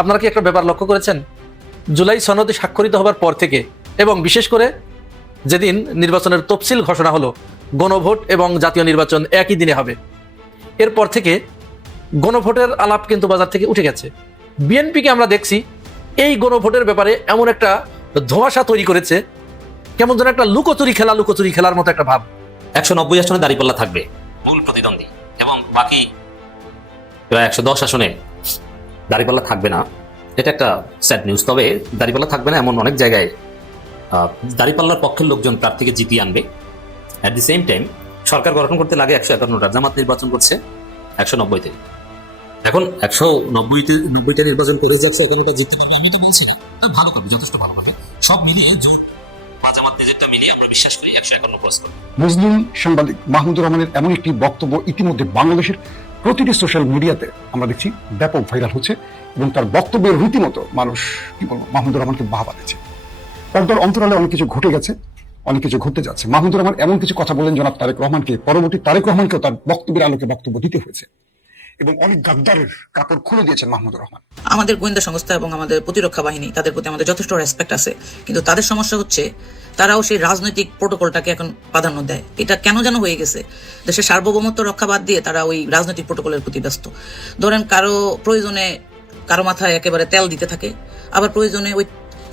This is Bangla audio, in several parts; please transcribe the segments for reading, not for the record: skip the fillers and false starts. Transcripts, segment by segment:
আপনারা কি একটা ব্যাপার লক্ষ্য করেছেন? জুলাই সনদে স্বাক্ষরিত হবার পর থেকে এবং বিশেষ করে যেদিন নির্বাচনের তফসিল ঘোষণা হলো, গণভোট এবং জাতীয় নির্বাচন একই দিনে হবে, এরপর থেকে গণভোটের আলাপ কিন্তু বাজার থেকে উঠে গেছে। বিএনপিকে আমরা দেখছি এই গণভোটের ব্যাপারে এমন একটা ধোঁয়াশা তৈরি করেছে, কেমন যেন একটা লুকোচুরি খেলার মতো একটা ভাব। 190 আসনে দাঁড়িপাল্লা থাকবে মূল প্রতিদ্বন্দ্বী, এবং বাকি প্রায় 110 আসনে দাঁড়িপাল্লা থাকবে না। এটা একটা স্যাড নিউজ। তবে দাঁড়িপাল্লা থাকবে না এমন অনেক জায়গায় দাঁড়িপাল্লার পক্ষের লোকজন প্রার্থীকে জিতিয়ে আনবে। অ্যাট দি সেম টাইম সরকার গঠন করতে লাগে 151টা, জামাত নির্বাচন করছে 190-তে। এখন 190টা নির্বাচন করে যাচ্ছে, এখন এটা জিততে পারবে আমি তো বলছি না, ভালো হবে, যথেষ্ট ভালো হবে। সব মিলিয়ে জোট বা জামাত নিজেরটা মিলিয়ে আমরা বিশ্বাস করি 151 ক্রস করবে। মুসলিম সাংবাদিক মাহমুদুর রহমানের এমন একটি বক্তব্য ইতিমধ্যে বাংলাদেশের প্রতিটি সোশ্যাল মিডিয়াতে আমরা দেখছি ব্যাপক ভাইরাল হচ্ছে, এবং তার বক্তব্যের রীতিমতো মানুষ কি বলবো মাহমুদুর রহমানকে বাহবা দিচ্ছে। পর্দার অন্তরালে অনেক কিছু ঘটে গেছে, অনেক কিছু ঘটতে যাচ্ছে। মাহমুদুর রহমান এমন কিছু কথা বলেন জনাব তারেক রহমানকে, পরবর্তী তারেক রহমানকেও তার বক্তব্যের আলোকে বক্তব্য দিতে হয়েছে, এবং অনেক গাদ্দারের কাপড় খুলে দিয়েছেন মাহমুদুর রহমান। আমাদের গোয়েন্দা সংস্থা এবং আমাদের প্রতিরক্ষা বাহিনী, তাদের প্রতি আমাদের যথেষ্ট রেসপেক্ট আছে, কিন্তু তাদের সমস্যা হচ্ছে তারাও সেই রাজনৈতিক প্রোটোকলটাকে এখন প্রাধান্য দেয়। এটা কেন যেন হয়ে গেছে, দেশের সার্বভৌমত্ব রক্ষা বাদ দিয়ে তারা ওই রাজনৈতিক প্রোটোকলের প্রতি ব্যস্ত। ধরেন কারো প্রয়োজনে কারো মাথায় একেবারে তেল দিতে থাকে, আবার প্রয়োজনে ওই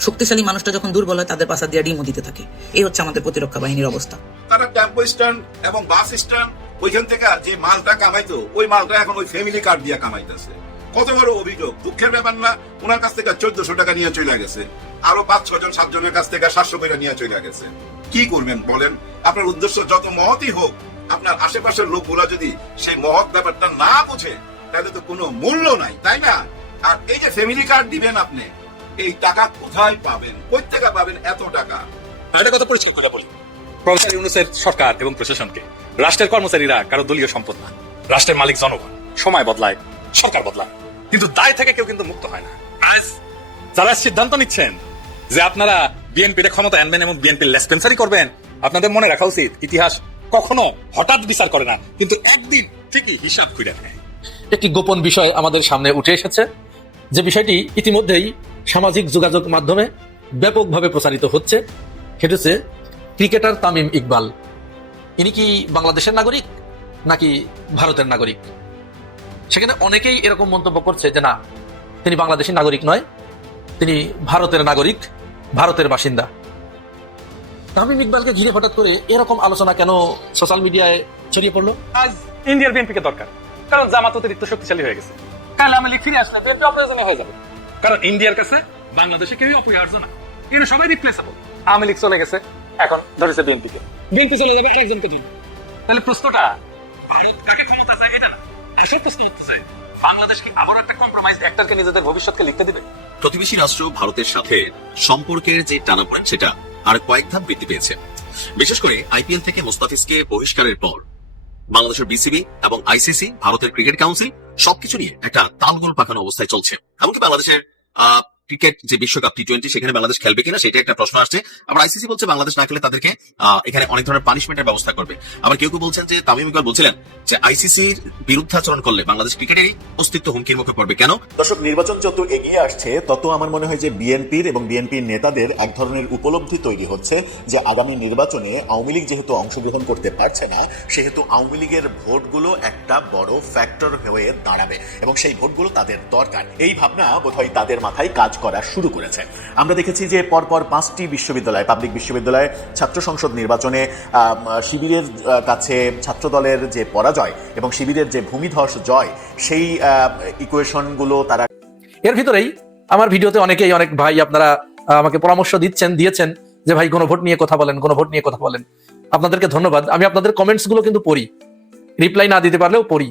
শক্তিশালী মানুষটা যখন দুর্বল হয় তাদের পাশা দিয়ে ডিমও দিতে থাকে। এই হচ্ছে আমাদের প্রতিরক্ষা বাহিনীর অবস্থা। তারা টেম্পো স্ট্যান্ড এবং বাস স্ট্যান্ড ওইখান থেকে যে মালটা কামাইতো, ওই মালটা এখন ওই ফ্যামিলি কার্ড দিয়ে কামাইতেছে। কত বড় অভিযোগ! দুঃখের ব্যাপার না, ওনার কাছ থেকে 1400 টাকা নিয়ে চলে গেছে, আরো 5-6 জন 7 জনের কাছ থেকে 700 করে নিয়ে চলে গেছে। কি করবেন বলেন? আপনার উদ্দেশ্য যত মহৎই হোক, আপনার আশেপাশের লোকগুলা যদি সেই মহৎ ব্যাপারটা না বুঝে, তাহলে তো কোনো মূল্য নাই, তাই না? আর এই যে ফ্যামিলি কার্ড দিবেন আপনি, এই টাকা কোথায় পাবেন? কই থেকে পাবেন এত টাকা? এটা কত পরিষ্কার করে বলি, প্রফেসর ইউনূসের সরকার এবং প্রশাসনকে রাষ্ট্রের কর্মচারীরা কারো দলীয় সম্পদ না, রাষ্ট্রের মালিক জনগণ। সময় বদলায়, সরকার বদলায়, কিন্তু দায় থেকে কেউ কিন্তু মুক্ত হয় না। যারা সিদ্ধান্ত নিচ্ছেন যে আপনারা বিএনপির ক্ষমতা আনবেন এবং বিএনপির লেসপেন্সারি করবেন, আপনাদের মনে রাখা উচিত ইতিহাস কখনো হঠাৎ বিচার করে না, কিন্তু একদিন ঠিকই হিসাব ফিরে নেয়। একটি গোপন বিষয় আমাদের সামনে উঠে এসেছে, যে বিষয়টি ইতিমধ্যেই সামাজিক যোগাযোগ মাধ্যমে ব্যাপকভাবে প্রচারিত হচ্ছে। সেটা হচ্ছে ক্রিকেটার তামিম ইকবাল। ইনি কি বাংলাদেশের নাগরিক নাকি ভারতের নাগরিক? সেখানে অনেকেই এরকম মন্তব্য করছে যে না, তিনি বাংলাদেশের নাগরিক নয়, তিনি ভারতের নাগরিক, ভারতের বাসিন্দা। তামিম ইকবালকে ঘিরে হঠাৎ করে এরকম আলোচনা কেন সোশ্যাল মিডিয়ায় ছড়িয়ে পড়লো? আজ ইন্ডিয়ার বিএনপিকে দরকার, কারণ জামাত অতিরিক্ত শক্তিশালী হয়ে গেছে। কাল আওয়ামী লীগ ফিরে আসলে বিএনপি অপ্রয়োজনীয় হয়ে যাবে, কারণ ইন্ডিয়ার কাছে বাংলাদেশে কেউই অপরিহার্য না, এরা সবাই রিপ্লেসেবল। আওয়ামী লীগ চলে গেছে, এখন ধরেছে বিএনপিকে, বিএনপি চলে যাবে একজনকে দিন। তাহলে প্রশ্নটা ভারত কাকে ক্ষমতা চায় এটা না, আসল প্রশ্ন হতে চায় বাংলাদেশ কি আবারও একটা কম্প্রোমাইজ অ্যাক্টরকে নিজেদের ভবিষ্যৎকে লিখতে দিবে? প্রতিবেশী রাষ্ট্র ভারতের সাথে সম্পর্কের যে টানাপোড়েন সেটা আর কয়েক ধাপ বৃদ্ধি পেয়েছে। বিশেষ করে আইপিএল থেকে মুস্তাফিজকে বহিষ্কারের পর বাংলাদেশের বিসিবি এবং আইসিসি, ভারতের ক্রিকেট কাউন্সিল সবকিছু নিয়ে একটা তালগোল পাকানো অবস্থায় চলছে। এমনকি বাংলাদেশের ক্রিকেট যে বিশ্বকাপ T20 সেখানে বাংলাদেশ খেলবে কিনা সেটা একটা প্রশ্ন আসছে। আবার আইসিসি বলছে বাংলাদেশ না খেলে তাদেরকে এখানে অনেক ধরনের পানিশমেন্টের ব্যবস্থা করবে। আবার কেউ কেউ বলছেন যে তামিম ইকবাল বলছিলেন যে আইসিসির বিরুদ্ধাচরণ করলে বাংলাদেশ ক্রিকেটেরই অস্তিত্ব হুমকির মুখে পড়বে। কেন? দর্শক, নির্বাচন যত এগিয়ে আসছে তত আমার মনে হয় যে বিএনপির এবং বিএনপির নেতাদের এক ধরনের উপলব্ধি তৈরি হচ্ছে যে আগামী নির্বাচনে আওয়ামী লীগ যেহেতু অংশগ্রহণ করতে পারছে না, সেহেতু আওয়ামী লীগের ভোটগুলো একটা বড় ফ্যাক্টর হয়ে দাঁড়াবে এবং সেই ভোটগুলো তাদের দরকার। এই ভাবনা বোধহয় তাদের মাথায় কাজ করা শুরু করেছে। আমরা দেখেছি যে পরপর 5টি বিশ্ববিদ্যালয়, পাবলিক বিশ্ববিদ্যালয়ে ছাত্র সংসদ নির্বাচনে শিবিরের কাছে ছাত্র দলের যে পরাজয় এবং শিবিরের যে ভূমিধস জয়, সেই ইকুয়েশনগুলো তারা। এর ভিতরেই আমার ভিডিওতে অনেক ভাই আপনারা আমাকে পরামর্শ দিয়েছেন যে ভাই গণভোট নিয়ে কথা বলেন, গণভোট নিয়ে কথা বলেন। আপনাদেরকে ধন্যবাদ। আমি আপনাদের কমেন্টস গুলো কিন্তু পড়ি, রিপ্লাই না দিতে পারলেও পড়ি।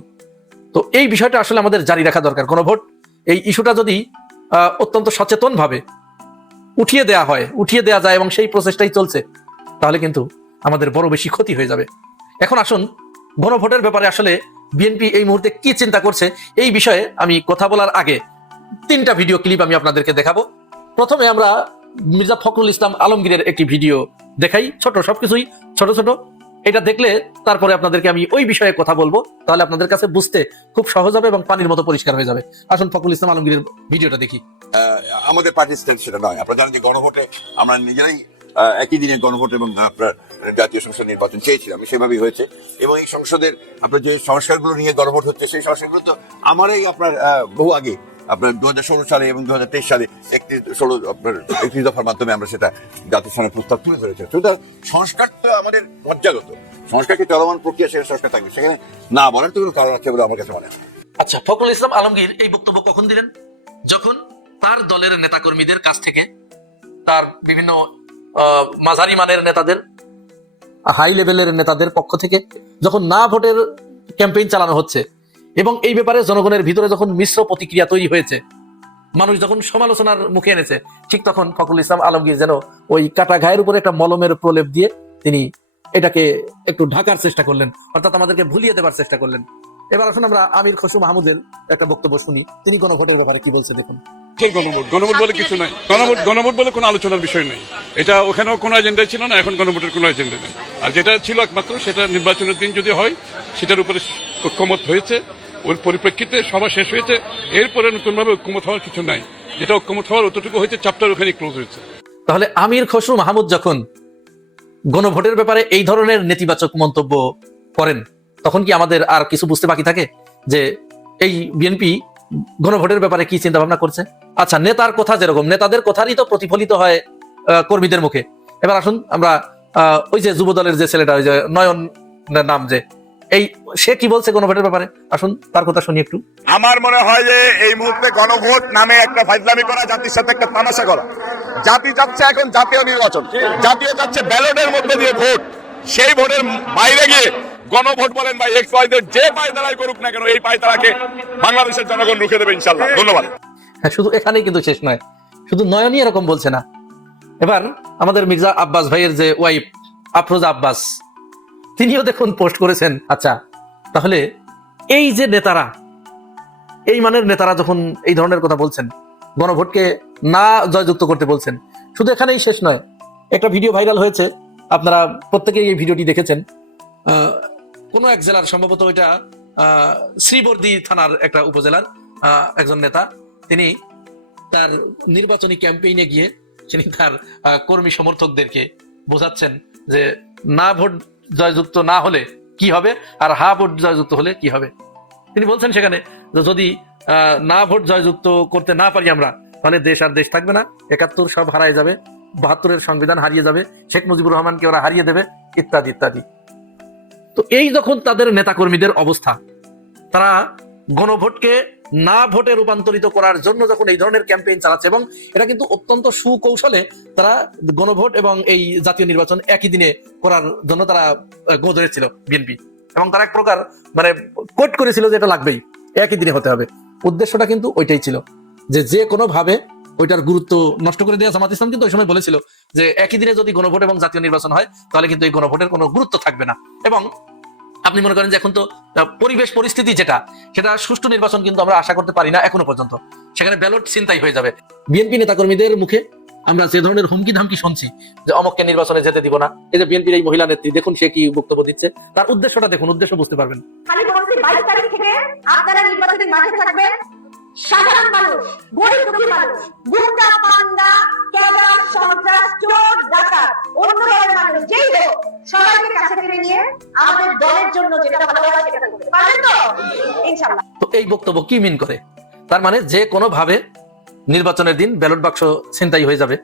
তো এই বিষয়টা আসলে আমাদের জারি রাখা দরকার। গণভোট এই ইস্যুটা যদি অত্যন্ত সচেতন ভাবে উঠিয়ে দেয়া যায় এবং সেই প্রসেসটাই চলছে, তাহলে কিন্তু আমাদের বড় বেশি ক্ষতি হয়ে যাবে। এখন আসুন, গণভোটের ব্যাপারে আসলে বিএনপি এই মুহূর্তে কি চিন্তা করছে এই বিষয়ে আমি কথা বলার আগে 3টা ভিডিও ক্লিপ আমি আপনাদেরকে দেখাবো। প্রথমে আমরা মির্জা ফখরুল ইসলাম আলমগীরের একটি ভিডিও দেখাই, সবকিছুই ছোট। এটা দেখলে তারপরে আপনাদেরকে আমি ওই বিষয়ে কথা বলবো, তাহলে আপনাদের কাছে বুঝতে খুব সহজ হবে এবং পানির মতো পরিষ্কার হয়ে যাবে। আসুন ফখরুল ইসলাম আলমগীরের ভিডিওটা দেখি। আমাদের পার্টির স্ট্যান্ড সেটা নয়। আপনারা জানেন যে গণভোটে আমরা নিজেরাই একই দিনে গণভোট এবং আপনার জাতীয় সংসদ নির্বাচন চেয়েছিলাম, সেভাবেই হয়েছে। এবং এই সংসদের আপনার যে সংস্কারগুলো নিয়ে গণভোট হচ্ছে, সেই সংস্কারগুলো তো আমারই আপনার বহু আগে আপনার 2016 সালে এবং 2023 সালে একটি দফার মাধ্যমে আমরা সেটা জাতির সামনে প্রস্তাব তুলে ধরেছি। সুতরাং সংস্কার তো আমাদের পর্যাগত, সংস্কার কি চলমান প্রক্রিয়া, সেটা সংস্কার থাকবে, সেখানে না বলার তো কোনো কারণ আছে বলে আমার কাছে মনে হয়। আচ্ছা, ফখরুল ইসলাম আলমগীর এই বক্তব্য কখন দিলেন? যখন তার দলের নেতাকর্মীদের কাছ থেকে, তার বিভিন্ন মাঝারি মানের নেতাদের, হাই লেভেলের নেতাদের পক্ষ থেকে যখন না ভোটের ক্যাম্পেইন চালানো হচ্ছে এবং এই ব্যাপারে জনগণের ভিতরে যখন মিশ্র প্রতিক্রিয়া তৈরি হয়েছে, মানুষ যখন সমালোচনার মুখে এনেছে, ঠিক তখন ফখরুল ইসলাম আলমগীর যেন ওই কাটা ঘায়ের উপরে একটা মলমের প্রলেপ দিয়ে তিনি এটাকে একটু ঢাকার চেষ্টা করলেন, অর্থাৎ আমাদেরকে ভুলিয়ে দেবার চেষ্টা করলেন। এবার আসুন আমরা আমির খসরু মাহমুদের একটা বক্তব্য শুনি, তিনি গণভোটের ব্যাপারে কি বলছে দেখুন। গণভোট বলে কিছু নাই, গণভোট বলে কোনো আলোচনার বিষয় নেই। এটা ওখানেও কোনো এজেন্ডাই ছিল না, এখন গণভোটের কোনো এজেন্ডা নেই। আর যেটা ছিল একমাত্র সেটা নির্বাচনের দিন যদি হয়, সেটার উপরে ঐক্যমত হয়েছে, ওর পরিপ্রেক্ষিতে সভা শেষ হয়েছে, এরপরে নতুনভাবে ঐক্যমত হওয়ার কিছু নাই। যেটা ঐক্যমত হওয়ার অতটুকু হয়েছে, চ্যাপ্টার ওখানে ক্লোজ হয়েছে। তাহলে আমির খসরু মাহমুদ যখন গণভোটের ব্যাপারে এই ধরনের নেতিবাচক মন্তব্য করেন, তখন কি আমাদের আর কিছু বুঝতে বাকি থাকে যে এই বিএনপি গণভোটের ব্যাপারে কি চিন্তা ভাবনা করছে? আচ্ছা, নেতার কথা যেরকম, নেতাদের কথারই তো প্রতিফলিত হয় কর্মীদের মুখে। এবার আসুন আমরা ওই যে যুব দলের যে ছেলেটা, ওই যে নয়ন নাম, যে এই সে কি বলছে গণভোটের ব্যাপারে, আসুন তার কথা শুনি একটু। আমার মনে হয় যে এই মুহূর্তে গণভোট নামে একটা ফাইজলামি করা, জাতির সাথে একটা তামাশা করা। জাতি চাচ্ছে এখন জাতীয় নির্বাচন, জাতীয় চাচ্ছে ব্যালটের মধ্যে দিয়ে ভোট। সেই ভোটের বাইরে গিয়ে গণভোট বলেন বা এক্স ওয়াই জেড যে পায়তারাই করুক না কেন, এই পায়তারাকে বাংলাদেশের জনগণ রুখে দেবে ইনশাআল্লাহ। ধন্যবাদ। হ্যাঁ, শুধু এখানেই কিন্তু শেষ নয়, শুধু নয়নই এরকম বলছে না। এবার আমাদের মির্জা আব্বাস ভাইয়ের যে ওয়াইফ আফরোজা আব্বাস, তিনিও দেখুন পোস্ট করেছেন। আচ্ছা, তাহলে এই যে নেতারা, এই মানের নেতারা যখন এই ধরনের কথা বলছেন, গণভোটকে না জয়যুক্ত করতে বলছেন, শুধু এখানেই শেষ নয়। একটা ভিডিও ভাইরাল হয়েছে, আপনারা প্রত্যেকেই এই ভিডিওটি দেখেছেন। কোনো এক জেলার, সম্ভবত ওইটা শ্রীবর্দী থানার একটা উপজেলার একজন নেতা, তিনি তার নির্বাচনী ক্যাম্পেইনে গিয়ে তিনি তার কর্মী সমর্থকদেরকে বোঝাচ্ছেন যে না ভোট জয়যুক্ত না হলে কি হবে আর হা ভোট জয়যুক্ত হলে কি হবে। তিনি বলছেন সেখানে যদি না ভোট জয়যুক্ত করতে না পারি আমরা, তাহলে দেশ আর দেশ থাকবে না, 71 সব হারায় যাবে, 72-এর সংবিধান হারিয়ে যাবে, শেখ মুজিবুর রহমানকে ওরা হারিয়ে দেবে, ইত্যাদি ইত্যাদি। তো এই যখন তাদের নেতাকর্মীদের অবস্থা, তারা গণভোটকে না ভোটে রূপান্তরিত করার জন্য যখন এই ধরনের ক্যাম্পেইন চালাচ্ছে, এবং এটা কিন্তু অত্যন্ত সুকৌশলে তারা গণভোট এবং এই জাতীয় নির্বাচন একই দিনে করার জন্য তারা গো ধরেছিল বিএনপি, এবং তারা এক প্রকার মানে কোট করেছিল যে এটা লাগবেই, একই দিনে হতে হবে। উদ্দেশ্যটা কিন্তু ওইটাই ছিল, যে কোনো ভাবে ওইটার গুরুত্ব নষ্ট করে দেওয়া। জামাত ইসলাম কিন্তু ওই সময় বলেছিল যে একই দিনে যদি গণভোট এবং জাতীয় নির্বাচন হয়, তাহলে কিন্তু এই গণভোটের কোনো গুরুত্ব থাকবে না। এবং আপনি মনে করেন যে এখন তো পরিবেশ পরিস্থিতি যেটা, সেটা সুষ্ঠু নির্বাচন কিন্তু আমরা আশা করতে পারি না এখনো পর্যন্ত, সেখানে ব্যালট ছিনতাই হয়ে যাবে। বিএনপি নেতাকর্মীদের মুখে আমরা যে ধরনের হুমকি ধামকি শুনছি যে অমককে নির্বাচনে যেতে দিব না, এই যে বিএনপির এই মহিলা নেত্রী, দেখুন সে কি বক্তব্য দিচ্ছে, তার উদ্দেশ্যটা দেখুন, উদ্দেশ্য বুঝতে পারবেন। খালি বলছি 22 তারিখ থেকে আপনারা নির্বাচনের মাঠে থাকবেন, সাধারণ মানুষ, গরিব দুঃখী মানুষ, গুন্ডা পান্ডা তলব সন্ত্রাস চোর ডাকাত অন্য দলের মানুষ যেই হোক, সবাইকে কাছে টেনে নিয়ে আমাদের দলের জন্য যেটা ভালো হয় সেটা করতে পারবেন তো ইনশাআল্লাহ। তো এই বক্তব্য কি মিন করে? তার মানে যে কোনো ভাবে নির্বাচনের দিন ব্যালট বাক্স ছিনতাই হয়ে যাবে।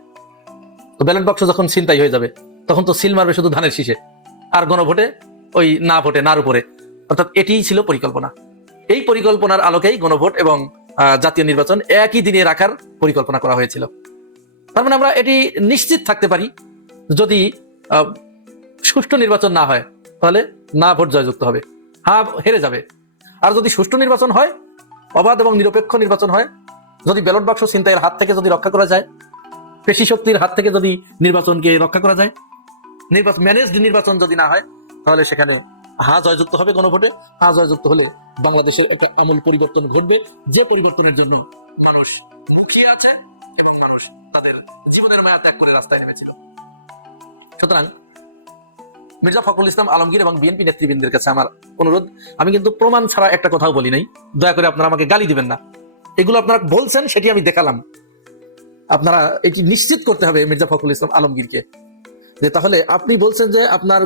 তো ব্যালট বাক্স যখন ছিনতাই হয়ে যাবে, তখন তো সিল মারবে শুধু ধানের শীষে, আর গণভোটে ওই না ভোটে নার উপরে। অর্থাৎ এটিই ছিল পরিকল্পনা। এই পরিকল্পনার আলোকেই গণভোট এবং জাতীয় নির্বাচন একই দিনে রাখার পরিকল্পনা করা হয়েছিল। তার মানে আমরা এটি নিশ্চিত থাকতে পারি, যদি সুষ্ঠু নির্বাচন না হয় তাহলে না ভোট জয়যুক্ত হবে, হ্যাঁ হেরে যাবে। আর যদি সুষ্ঠু নির্বাচন হয়, অবাধ এবং নিরপেক্ষ নির্বাচন হয়, যদি ব্যালট বাক্স ছিনতাইয়ের হাত থেকে যদি রক্ষা করা যায়, পেশি শক্তির হাত থেকে যদি নির্বাচনকে রক্ষা করা যায়, ম্যানেজড নির্বাচন যদি না হয়, তাহলে সেখানে হা জয়যুক্ত হবে গণভোটে। হা জয়যুক্ত হলে বাংলাদেশের একটা আমূল পরিবর্তন ঘটবে, যে পরিবর্তনের জন্য মানুষ মুখিয়ে আছে এবং মানুষ তাদের জীবনের মায়া ত্যাগ করে রাস্তায় নেমেছিল। সুতরাং মির্জা ফখরুল ইসলাম আলমগীর এবং বিএনপি নেতৃবৃন্দের কাছে আমার অনুরোধ, আমি কিন্তু প্রমাণ ছাড়া একটা কথাও বলি নাই, দয়া করে আপনারা আমাকে গালি দিবেন না। এগুলো আপনারা বলছেন, সেটি আমি দেখালাম। আপনারা এটি নিশ্চিত করতে হবে মির্জা ফখরুল ইসলাম আলমগীরকে, যে তাহলে আপনি বলছেন যে আপনার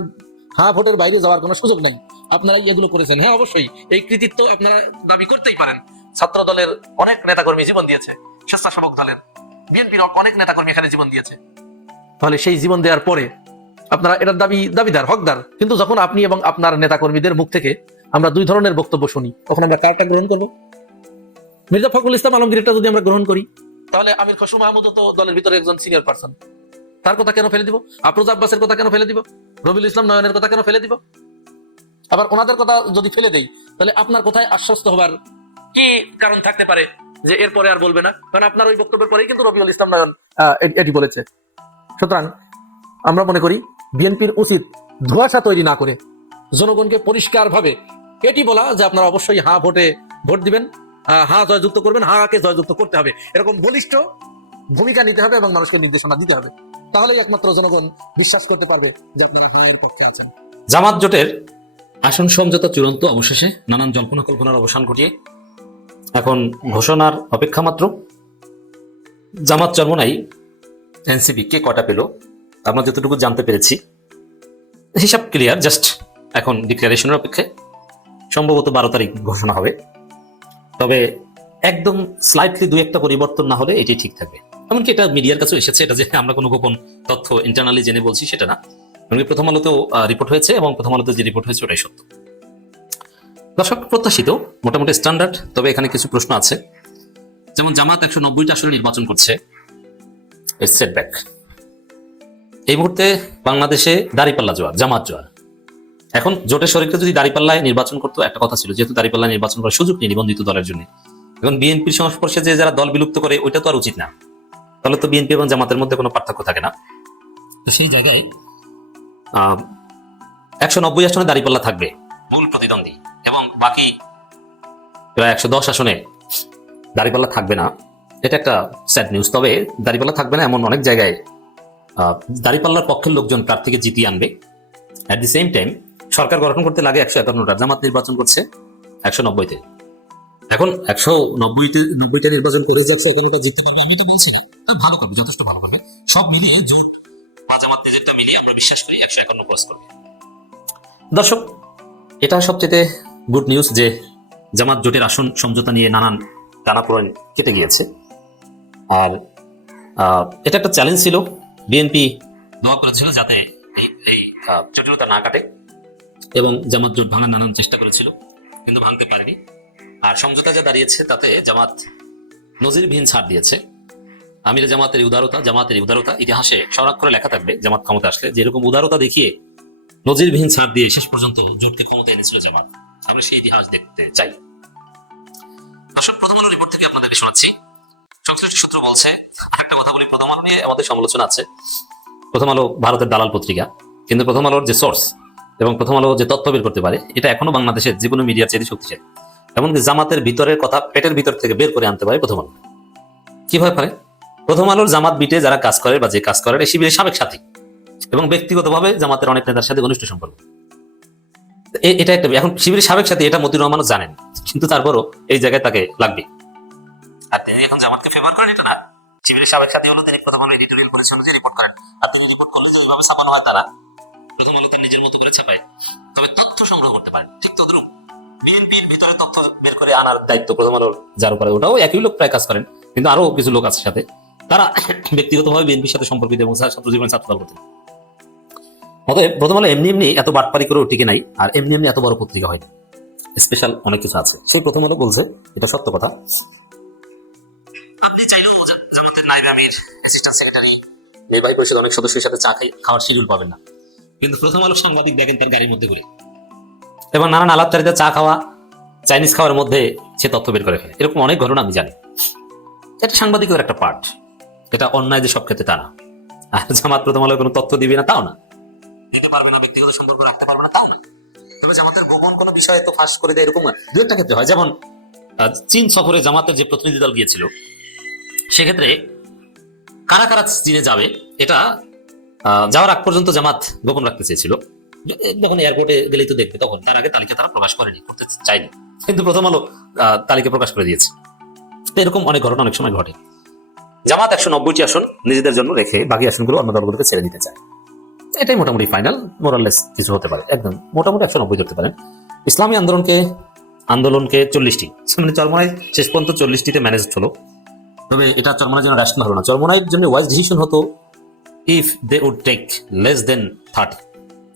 ভোটের বাইরে যাওয়ার কোনো সুযোগ নাই, আপনারা এগুলো করেছেন। হ্যাঁ, অবশ্যই এই কৃতিত্ব আপনারা দাবি করতেই পারেন। ছাত্র দলের অনেক নেতাকর্মী জীবন দিয়েছে, স্বেচ্ছাসেবক দলের, বিএনপির অনেক নেতাকর্মী এখানে জীবন দিয়েছে। তাহলে সেই জীবন দেওয়ার পরে আপনারা এটার দাবিদার, হকদার। কিন্তু যখন আপনি এবং আপনার নেতাকর্মীদের মুখ থেকে আমরা দুই ধরনের বক্তব্য শুনি, তখন আমরা কারটা গ্রহণ করব? মির্জা ফখরুল ইসলাম আলমগীরটা যদি আমরা গ্রহণ করি, তাহলে আমির খসরু মাহমুদ তো দলের ভিতরে একজন সিনিয়র পারসন, তার কথা কেন ফেলে দিব? আফরোজা আব্বাসের কথা কেন ফেলে দিব? রবিউল ইসলাম নয়নের কথা কেন ফেলে দিব? আবার ওনাদের কথা যদি ফেলে দেই, তাহলে আপনার কোথায় আশ্বস্ত হবার কি কারণ থাকতে পারে যে এরপরে আর বলবে না? কারণ আপনার ওই বক্তব্যের পরেই কিন্তু রবিউল ইসলাম নয়ন এটি বলেছে। সুতরাং আমরা মনে করি বিএনপির উচিত ধোঁয়াশা তৈরি না করে জনগণকে পরিষ্কার ভাবে এটি বলা যে আপনারা অবশ্যই ভোটে ভোট দিবেন, জয়যুক্ত করবেন, কে জয়যুক্ত করতে হবে, এরকম বলিষ্ঠ ভূমিকা নিতে হবে এবং মানুষকে নির্দেশনা দিতে হবে। তাহলেই একমাত্র জনগণ বিশ্বাস করতে পারবে যে আপনারা এর পক্ষে আছেন। জামাত জোটের আসন সমঝোতা চূড়ান্ত অবশেষে নানান জল্পনা কল্পনার অবসান ঘটিয়ে এখন ঘোষণার অপেক্ষা মাত্র। জামাত চরমোনাই এনসিপি কে কটা পেল আমরা যতটুকু জানতে পেরেছি, হিসাব ক্লিয়ার, জাস্ট এখন ডিক্লারেশনের অপেক্ষায়। সম্ভবত 12 তারিখ ঘোষণা হবে, তবে একদম স্লাইটলি দুই একটা পরিবর্তন না হলে এটি ঠিক থাকবে। এমনকি এটা মিডিয়ার কাছে এসেছে, এটা যে আমরা কোনো গোপন তথ্য ইন্টারনালি জেনে বলছি সেটা না, এমনকি প্রথম আলোতেও রিপোর্ট হয়েছে এবং প্রথম আলোতে যে রিপোর্ট হয়েছে ওটাই সত্য। দর্শক, প্রত্যাশিত মোটামুটি স্ট্যান্ডার্ড, তবে এখানে কিছু প্রশ্ন আছে। যেমন জামাত 190টা আসনে নির্বাচন করছে, এর সেটব্যাক। এই মুহূর্তে বাংলাদেশে দাঁড়িপাল্লা জোয়ার, জামাত জোয়ার। এখন জোটের শরীরকে যদি দাঁড়িপাল্লায় নির্বাচন করতো, একটা কথা ছিল, যেহেতু দাঁড়িপাল্লায় নির্বাচন করার সুযোগ নেই নিবন্ধিত দলের জন্য, এখন বিএনপির সংস্পর্শে যে যারা দল বিলুপ্ত করে, ওইটা তো আর উচিত না। তাহলে তো বিএনপি এবং জামাতের মধ্যে কোনো পার্থক্য থাকে না। সেই জায়গায় 190 আসনে দাঁড়িপাল্লা থাকবে মূল প্রতিদ্বন্দ্বী, এবং বাকি প্রায় 110 আসনে দাঁড়িপাল্লা থাকবে না। এটা একটা স্যাড নিউজ। তবে দাঁড়িপাল্লা থাকবে না এমন অনেক জায়গায় দাঁড়িপাল্লার পক্ষের লোকজন প্রার্থীকে জিতিয়ে আনবে। অ্যাট দি সেম টাইম সরকার গঠন করতে লাগে 151টা, জামাত নির্বাচন করছে 190-তে। এখন 190টা নির্বাচন করে যাচ্ছে, এখন ওটা জিততে পারবে আমি তো বলছি না, ভালো করবে, যথেষ্ট ভালো করবে। সব মিলিয়ে জোট বা জামাত নিজেরটা মিলিয়ে আমরা বিশ্বাস করি 151 ক্রস করবে। দর্শক, এটা সবচেয়ে গুড নিউজ যে জামাত জোটের আসন সমঝোতা নিয়ে নানান টানাপোড়েন কেটে গিয়েছে। আর এটা একটা চ্যালেঞ্জ ছিল, বিএনপি দোয়া করেছিল যাতে এই জটিলতা না কাটে, এবং জামাত জোট ভাঙার নানান চেষ্টা করেছিল, কিন্তু ভাঙতে পারেনি। আর সমঝোতা যা দাঁড়িয়েছে তাতে জামাত নজিরবিহীন ছাড় দিয়েছে। আমিরে জামাতের উদারতা ইতিহাসে স্বরাক্ষরে লেখা থাকবে জামাত ক্ষমতা আসলে, যে এরকম উদারতা দেখিয়ে নজিরবিহীন ছাড় দিয়ে শেষ পর্যন্ত জোটকে ক্ষমতা এনেছিল জামাত। আমরা সেই ইতিহাস দেখতে চাই। আসল প্রথম আলো রিপোর্ট থেকে আপনাদেরকে শোনাচ্ছি। সংশ্লিষ্ট সূত্র বলছে, একটা কথা বলি, প্রথম আলো নিয়ে আমাদের সমালোচনা আছে। প্রথম আলো ভারতের দালাল পত্রিকা, কিন্তু প্রথম আলোর যে সোর্স এবং প্রথম আলো যে তথ্য বের করতে পারে, এটা এখনো বাংলাদেশের যে কোনো মিডিয়ার চেয়ে শক্তিশালী। এমনকি জামাতের ভিতরের কথা পেটের ভিতর থেকে বের করে আনতে পারে প্রথম আলো। কিভাবে পারে? প্রথম আলোর জামাত বিটে যারা কাজ করে বা যে কাজ করে, শিবিরের সাবেক সাথী এবং ব্যক্তিগতভাবে জামাতের অনেক নেতার সাথে ঘনিষ্ঠ সম্পর্ক। এটা একটা, এখন শিবিরের সাবেক সাথী এটা মতিউর রহমানও জানেন, কিন্তু তারপরও এই জায়গায় তাকে লাগবে। আর তিনি এখন জামাতকে ফেভার করেন, এটা না, শিবিরের সাবেক সাথী হলো তিনি প্রথম আলো এডিটোরিয়াল করেছেন, যে রিপোর্ট করেন, আর তিনি রিপোর্ট করলে যে এইভাবে ছাপানো হয় তারা প্রথম আলোতে নিজের মতো করে ছাপায়, তবে তথ্য সংগ্রহ করতে পারে। ঠিক তদ্রুপ বিএনপির ভিতরে তথ্য বের করে আনার দায়িত্ব প্রথম আলোর যার উপরে, ওটাও একই লোক প্রায় কাজ করেন, কিন্তু আরো কিছু লোক আছে সাথে, তারা ব্যক্তিগতভাবে বিএনপির সাথে সম্পর্কিত এবং ছাত্র জীবনে ছাত্রদল করতেন। অতএব প্রথম আলো এমনি এত বাটপারি করেও টিকে নাই, আর এমনি এত বড় পত্রিকা হয়নি, স্পেশাল অনেক কিছু আছে। সেই প্রথম আলো বলছে, এটা সত্য কথা, আপনি চাইলেও জামাতের নায়েব আমির, অ্যাসিস্ট্যান্ট সেক্রেটারি, নির্বাহী পরিষদ অনেক সদস্যের সাথে চা খাওয়ার শিডিউল পাবেন না, কিন্তু প্রথম আলো সাংবাদিক দেখেন তার গাড়ির মধ্যে ঘুরে, এবং নানান আলাপচারিতা চা খাওয়া, চাইনিজ খাওয়ার মধ্যে সে তথ্য বের করে ফেলে। এরকম অনেক ঘটনা আমি জানি। এটা সাংবাদিকতার একটা পার্ট, এটা অন্যায় যে সব ক্ষেত্রে তা না। আর জামাত প্রথম আলো কোনো তথ্য দিবে না তাও না, দিতে পারবে না, ব্যক্তিগত সম্পর্ক রাখতে পারবে না তাও না, তবে জামাতের গোপন কোনো বিষয় তো ফাঁস করে দেয়, এরকম দু একটা ক্ষেত্রে হয়। যেমন চীন সফরে জামাতের যে প্রতিনিধি দল গিয়েছিল, সেক্ষেত্রে কারা কারা চীনে যাবে এটা যাওয়ার আগ পর্যন্ত জামাত গোপন রাখতে চেয়েছিল, যখন এয়ারপোর্টে গেলেই তো দেখবে, তখন তার আগে তালিকা তারা প্রকাশ করেনি, করতে চায়নি, কিন্তু প্রথম আলো তালিকা প্রকাশ করে দিয়েছে। এরকম অনেক ঘটনা অনেক সময় ঘটে। জামাত 190টি আসন নিজেদের জন্য রেখে বাকি আসনগুলো অন্য দলগুলোকে ছেড়ে দিতে চায়। এটাই মোটামুটি ফাইনাল, মোরাললেস কিছু হতে পারে, একদম মোটামুটি 190 ধরতে পারেন। ইসলামী আন্দোলনকে 40টি, মানে চরমনাই শেষ পর্যন্ত 40টিতে ম্যানেজ হলো। তবে এটা চরমনার জন্য রেশন হলো না। চরমনাইয়ের জন্য ওয়াইজ ডিসিশন হতো if they would take less than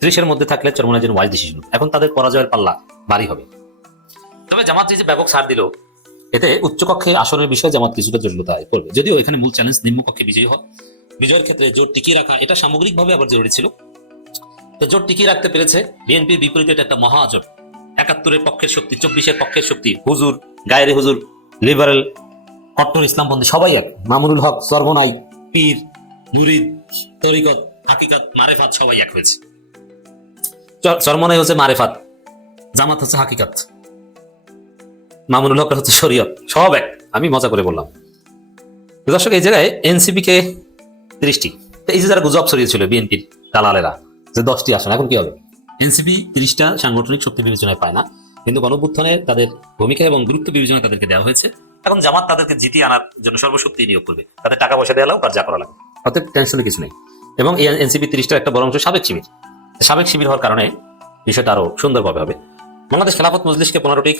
30 মধ্যে থাকলে চরমনাইয়ের জন্য ওয়াইজ ডিসিশন। এখন তাদের পরাজয়ের পাল্লা ভারী হবে। তবে জামাত যে ব্যাপক ছাড় দিল, এতে উচ্চকক্ষে আসনের বিষয়ে জামাত কিছুটা জটিলতায় পড়বে। যদিও এখানে মূল চ্যালেঞ্জ নিম্নকক্ষে বিজয়ী হওয়া, বিজয়ের ক্ষেত্রে জোট টিকিয়ে রাখা, এটা সামগ্রিকভাবে আবার জরুরি ছিল। তো জোট টিকিয়ে রাখতে পেরেছে। বিএনপির বিপরীতে এটা একটা মহাজোট, 71-এর পক্ষের শক্তি, 24-এর পক্ষের শক্তি, হুজুর, গায়েরে হুজুর, লিবারেল, কট্টর ইসলামপন্থী সবাই এক। মামুনুল হক, সর্বনাই, পীর, মুরিদ, তরিকত, হাকিকাত, মারেফাত সবাই এক হয়েছে। চরমনাই হচ্ছে মারেফাত, জামাত হচ্ছে হাকিকাত, মামুনুল হক হচ্ছে শরীয়ত, সব এক। আমি মজা করে বললাম। দর্শক, এই জায়গায় এনসিপি কে 30টি, এই যে যারা গুজব ছড়িয়েছিল বিএনপির দালালেরা যে 10টি আসন, এখন কি হবে? এনসিপি 30টা সাংগঠনিক শক্তি বিবেচনায় পায় না, কিন্তু গণঅভ্যুত্থানে তাদের ভূমিকা এবং গুরুত্ব বিবেচনায় তাদেরকে দেওয়া হয়েছে। এখন জামাত তাদেরকে জিতিয়ে আনার জন্য সর্বশক্তি নিয়োগ করবে, তাদের টাকা পয়সা দেওয়া লাগবে আর যা করা লাগবে, অর্থাৎ টেনশনের কিছু নেই। এবং এই এনসিপি 30টার একটা বড় অংশ সাবেক শিবির হওয়ার কারণে বিষয়টা আরো সুন্দরভাবে হবে। বাংলাদেশ খেলাফত মজলিসকে 15টি,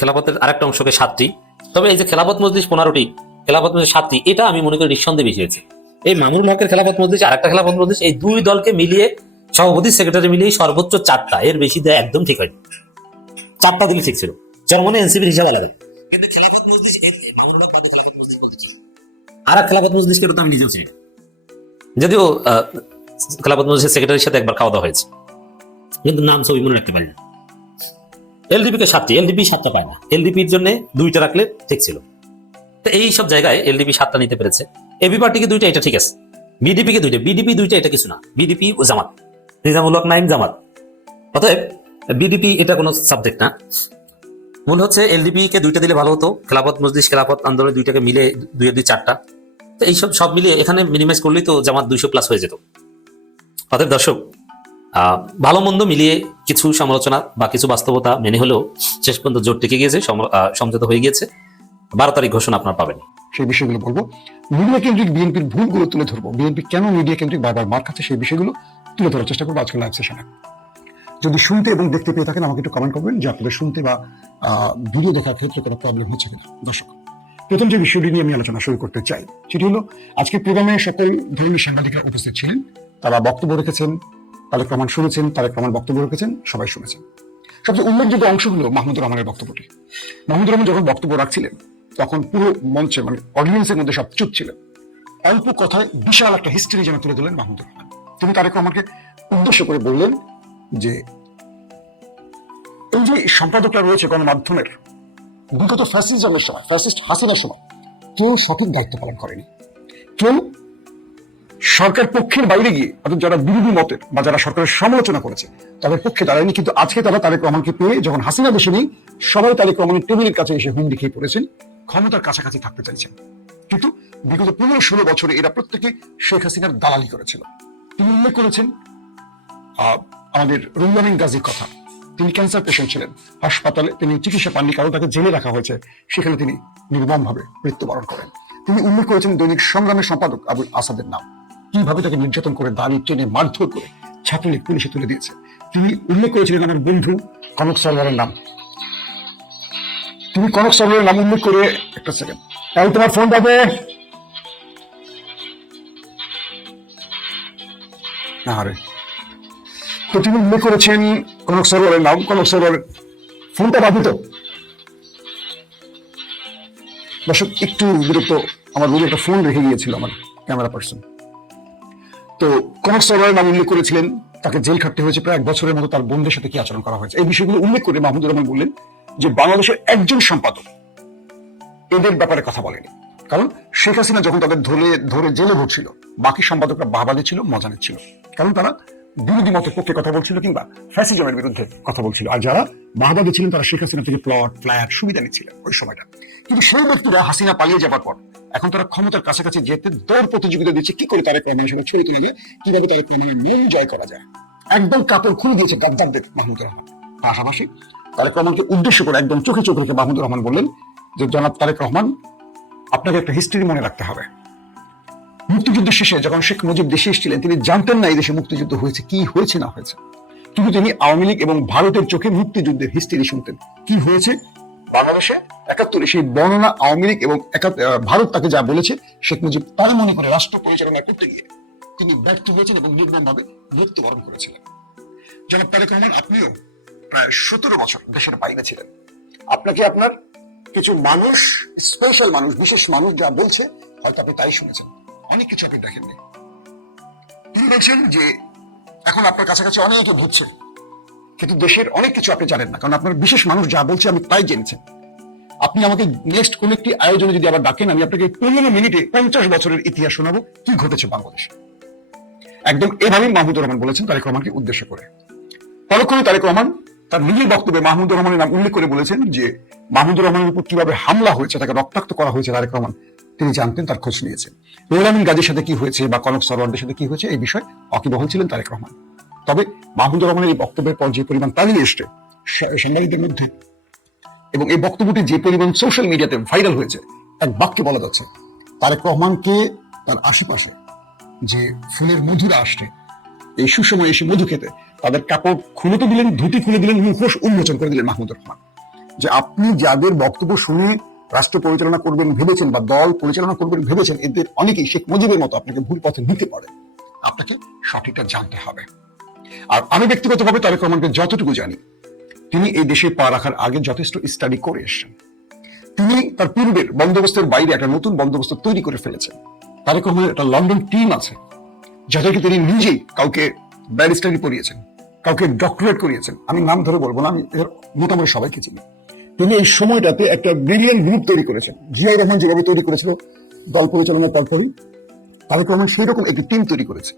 খেলাফতের আরেকটা অংশকে 7টি। তবে এই যে খেলাফত মজলিস 15টি, খেলাফত মজলিস 7টি, এটা আমি মনে করি নিঃসন্দেহে বেশি হয়েছে। এই মামুনুল হকের খেলাফত মজলিস, আরেকটা খেলাফত মজলিস, এই দুই দলকে মিলিয়ে সভাপতি সেক্রেটারি মিলিয়ে সর্বোচ্চ 4টা, এর বেশি দেয় একদম ঠিক হয়নি। 4টা দিলে ঠিক ছিল, চরমনে এনসিপির হিসাব আলাদা। কিন্তু খেলাফত মজলিস, মামুনুল হক বাদে খেলাফত মজলিস বলতে কি আর এক খেলাফত মজলিসকে তো আমি নিজেও চিনি, যদিও খেলাফত মজলিসের সেক্রেটারির সাথে একবার খাওয়া দাওয়া হয়েছে, কিন্তু নাম ছবি মনে রাখতে পারি না। এলডিপিকে 7টি, এলডিপি 7টা পায় না, এলডিপির জন্য 2টা রাখলে ঠিক ছিল। তো এই সব জায়গায় এলডিপি 7টা নিতে পেরেছে। এবি পার্টিকে 2টা, এটা ঠিক আছে। বিডিপিকে 2টা, বিডিপি 2টা, এটা কিছু না। বিডিপি ও জামাত, নিজামুল হক নাইম জামাত, অতএব বিডিপি এটা কোনো সাবজেক্ট না। মূল হচ্ছে এলডিপি কে 2টা দিলে ভালো হতো, খেলাফত মজলিস, খেলাফত আন্দোলন 2টাকে মিলে 2 4টা। তো এইসব সব মিলিয়ে এখানে মিনিমাইজ করলেই তো জামাত 200+ হয়ে যেত। অতএব দর্শক, ভালো মন্দ মিলিয়ে কিছু সমালোচনা বা কিছু বাস্তবতা মেনে হলেও শেষ পর্যন্ত জোট টিকে গিয়েছে, সমঝোতা হয়ে গিয়েছে। 12 তারিখ ঘোষণা আপনার পাবেন। সেই বিষয়গুলো বলবো, মিডিয়া কেন্দ্রিক বিএনপির ভুলগুলো তুলে ধরবো, বিএনপি কেন মিডিয়া কেন্দ্রিক বারবার মার খাচ্ছে সেই বিষয়গুলো তুলে ধরার চেষ্টা করবো আজকের লাইভ সেশনে। যদি শুনতে এবং দেখতে পেয়ে থাকেন আমাকে একটু কমেন্ট করবেন যে আপনাদের শুনতে বা ভিডিও দেখার ক্ষেত্রে কোনো প্রবলেম হচ্ছে কিনা। দর্শক, প্রথম যে বিষয়টি নিয়ে আমি আলোচনা শুরু করতে চাই সেটি হলো, আজকে প্রোগ্রামে সকল ধরনের সাংবাদিকরা উপস্থিত ছিলেন, তারা বক্তব্য রেখেছেন, তারেক রহমান শুনেছেন, তারেক রহমান বক্তব্য রেখেছেন, সবাই শুনেছেন। সবচেয়ে উল্লেখযোগ্য অংশ হলো মাহমুদুর রহমানের বক্তব্যটি। মাহমুদুর রহমান যখন বক্তব্য রাখছিলেন তখন পুরো মঞ্চে, মানে অডিয়েন্সের মধ্যে সব চুপ ছিলেন। অল্প কথায় বিশাল একটা হিস্ট্রি যেন তুলে দিলেন মাহমুদুর রহমান। তিনি তারেক রহমানকে উদ্দেশ্য করে বললেন যে এই যে সম্পাদকরা রয়েছে গণমাধ্যমের, বিগত ফ্যাসিজমের সময়, ফ্যাসিস্ট হাসিনার সময় কেউ সঠিক দায়িত্ব পালন করেনি, কেউ সরকার পক্ষের বাইরে গিয়ে, অর্থাৎ যারা বিরোধী মতের বা যারা সরকারের সমালোচনা করেছে তাদের পক্ষে দাঁড়ায়নি। কিন্তু আজকে তারা তারেক রহমানকে পেয়ে যখন হাসিনা দেশে নেই, সবাই তারেক রহমানের টেবিলের কাছে এসে হুমড়ি খেয়ে পড়েছেন, ক্ষমতার কাছাকাছি থাকতে চাইছেন। কিন্তু বিগত 15-16 বছরে এরা প্রত্যেকে শেখ হাসিনার দালালি করেছিল। তিনি উল্লেখ করেছেন আমাদের রুহুল আমিন গাজীর কথা। তিনি ক্যান্সার পেশেন্ট ছিলেন, হাসপাতালে তিনি চিকিৎসা পাননি, কারণ তাকে জেলে রাখা হয়েছে, সেখানে তিনি নির্মমভাবে মৃত্যুবরণ করেন। তিনি উল্লেখ করেছেন দৈনিক সংগ্রামের সম্পাদক আবুল আসাদের নাম, কিভাবে তাকে নির্যাতন করে দাঁড়িয়ে টেনে মারধর করে ছাত্রলীগ পুলিশে তুলে দিয়েছে। তিনি উল্লেখ করেছিলেন আমার বন্ধু কনক সরওয়ারের নাম। তিনি কনক সরওয়ারের নাম উল্লেখ করে, একটা সেকেন্ড, তাই তোমার ফোন পাবে না রে। তো তিনি উল্লেখ করেছেন কনক সরওয়ারের নাম, কনক সরওয়ারের ফোনটা বাধিত। দর্শক, একটু বিরক্ত, আমার রুমে একটা ফোন রেখে গিয়েছিল আমার ক্যামেরা পার্সন। তো কনক সরওয়ারের নাম উল্লেখ করেছিলেন, তাকে জেল খাটতে হয়েছে প্রায় 1 বছরের মতো, তার বোনদের সাথে কি আচরণ করা হয়েছে, এই বিষয়গুলো উল্লেখ করে মাহমুদুর রহমান বললেন যে বাংলাদেশের একজন সম্পাদক এদের ব্যাপারে কথা বলেনি, কারণ শেখ হাসিনা যখন তাদের ধরে জেলে ভরছিল, বাকি সম্পাদকরা বাহবা দিচ্ছিল, মজা নিচ্ছিল, কারণ তারা বিরোধী মতের পক্ষে কথা বলছিল কিংবা ফ্যাসিজমের বিরুদ্ধে কথা বলছিল। আর যারা বাহবা দিচ্ছিলেন তারা শেখ হাসিনা থেকে প্লট, ফ্ল্যাট, সুবিধা নিচ্ছিলেন ওই সময়টা। কিন্তু সেই ব্যক্তিরা হাসিনা পালিয়ে যাবার পর এখন তারা ক্ষমতার কাছাকাছি যেতে দৌড় প্রতিযোগিতা দিচ্ছে কি করে তারেক রহমানের সঙ্গে ছড়িয়ে তুলে গিয়ে কিভাবে তারেক রহমানের মন জয় করা যায়। একদম কাপড় খুলে দিয়েছে গাদ্দারদের মাহমুদুর রহমান। পাশাপাশি তারেক রহমানকে উদ্দেশ্য করে একদম চোখে চোখ রেখে মাহমুদুর রহমান বললেন যে জনাব তারেক রহমান, আপনাকে একটা হিস্ট্রি মনে রাখতে হবে। মুক্তিযুদ্ধের শেষে যখন শেখ মুজিব দেশে এসেছিলেন তিনি জানতেন না এই দেশে মুক্তিযুদ্ধ হয়েছে, কি হয়েছে না হয়েছে, কিন্তু তিনি আওয়ামী লীগ এবং ভারতের চোখে মুক্তিযুদ্ধের হিস্ট্রি শুনতেন। কি হয়েছে বাংলাদেশে ৭১ সেই বর্ণনা আওয়ামী লীগ এবং ভারত তাকে যা বলেছে শেখ মুজিব তার মনে করে রাষ্ট্র পরিচালনা করতে গিয়ে তিনি ব্যর্থ হয়েছেন এবং নির্মমভাবে মৃত্যুবরণ করেছিলেন। জনাব তারেক রহমান, আপনিও প্রায় ১৭ বছর দেশের বাইরে ছিলেন। আপনাকে আপনার কিছু মানুষ, স্পেশাল মানুষ, বিশেষ মানুষ যা বলছে হয়তো আপনি তাই শুনেছেন, অনেক কিছু আপনি দেখেননি। তিনি বলছেন যে এখন আপনার কাছাকাছি অনেকে ঘুরছে, কিন্তু দেশের অনেক কিছু আপনি জানেন না, কারণ আপনার বিশেষ মানুষ যা বলছে আমি তাই জেনেছেন। আপনি আমাকে নেক্সট কোন একটি আয়োজনে যদি আবার ডাকেন, আমি আপনাকে ১৫ মিনিটে ৫০ বছরের ইতিহাস শোনাবো কি ঘটেছে বাংলাদেশে। একদম এভাবেই মাহমুদুর রহমান বলেছেন তারেক রহমানকে উদ্দেশ্য করে। পরক্ষণে তারেক রহমান তার নিজের বক্তব্যে মাহমুদুর রহমানের নাম উল্লেখ করে বলেছেন যে মাহমুদুর রহমানের উপর কিভাবে হামলা হয়েছে, তাকে রক্তাক্ত করা হয়েছে তারেক রহমান তিনি জানতেন, তার খোঁজ নিয়েছেন। রুহুল আমিন গাজীর সাথে কি হয়েছে বা কনক সরওয়ারদের সাথে কি হয়েছে এই বিষয়ে ওয়াকিবহাল ছিলেন তারেক রহমান। তবে মাহমুদুর রহমানের এই বক্তব্যের পর যে পরিমাণ তালিয়ে এসছে সাংবাদিকদের মধ্যে এবং এই বক্তব্যটি যে পরিমাণ সোশ্যাল মিডিয়াতে ভাইরাল হয়েছে, এক বাক্যে বলা যাচ্ছে তারেক রহমানকে তার আশেপাশে যে ফুলের মধুরা আসছে এই সুসময় এসে মধু খেতে তাদের কাপড় খুলে তো দিলেন, ধুতি খুলে দিলেন, মুখোশ উন্মোচন করে দিলেন মাহমুদুর রহমান। যে আপনি যাদের বক্তব্য শুনে রাষ্ট্র পরিচালনা করবেন ভেবেছেন বা দল পরিচালনা করবেন ভেবেছেন, এদের অনেকেই শেখ মুজিবের মতো আপনাকে ভুল পথে নিতে পারে। আপনাকে সঠিকটা জানতে হবে। আর আমি ব্যক্তিগতভাবে তারেক রহমানকে যতটুকু জানি, তিনি এই দেশে পা রাখার আগে যথেষ্ট স্টাডি করে এসেছেন। তিনি তার পূর্বের বন্দোবস্তের বাইরে একটা নতুন বন্দোবস্ত তৈরি করে ফেলেছেন। তারেক রহমানের একটা লন্ডন টিম আছে যাদেরকে তিনি নিজেই কাউকে ব্যারিস্টারি পড়িয়েছেন, কাউকে ডক্টরেট করিয়েছেন। আমি নাম ধরে বলবো না, আমি এর মোটামুটি সবাইকে চিনি। তিনি এই সময়টাতে একটা ব্রিলিয়ান্ট গ্রুপ তৈরি করেছেন। জিয়াউর রহমান যেভাবে তৈরি করেছিল দল পরিচালনার পরপরই তারেক রহমান সেই রকম একটি টিম তৈরি করেছে